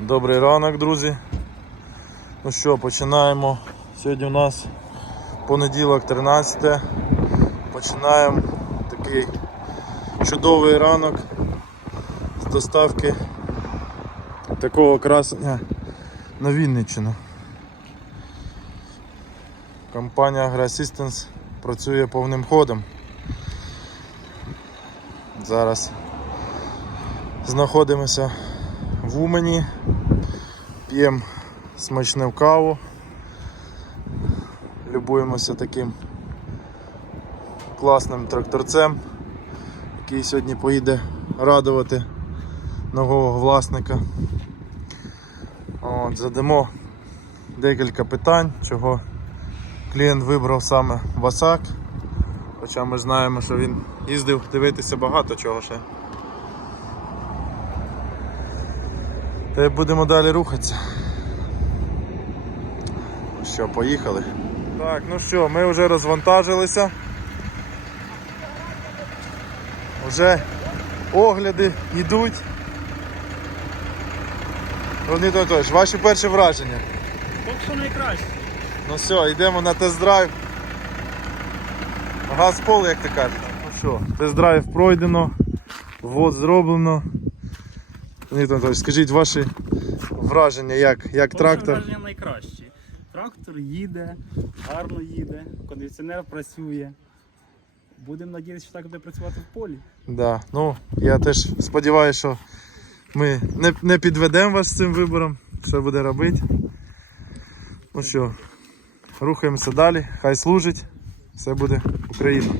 Добрий ранок, друзі. Ну що, починаємо. Сьогодні у нас понеділок 13. Починаємо такий чудовий ранок з доставки такого красення на Вінниччину. Компанія AgriAssistance працює повним ходом. Зараз знаходимося в Умані, п'ємо смачну каву, любуємося таким класним тракторцем, який сьогодні поїде радувати нового власника. От, задамо декілька питань, чого клієнт вибрав саме Васак. Хоча ми знаємо, що він їздив дивитися багато чого ще. Та будемо далі рухатися. Ну що, поїхали. Так, ну що, ми вже розвантажилися. Вже огляди йдуть. Леонід Анатолійович, ваші перші враження. Поки що найкраще. Ну все, йдемо на тест-драйв. Газ пол, як ти кажеш. Ну що, тест-драйв пройдено, ввод зроблено. Леонід Анатолійович, скажіть ваші враження, як, як трактор. Враження найкращі. Трактор їде, гарно їде, кондиціонер працює. Будемо надіятися, що так буде працювати в полі. Да. Ну, я теж сподіваюся, що ми не, не підведемо вас з цим вибором, що буде робити. Ну що, рухаємося далі, хай служить, все буде Україна.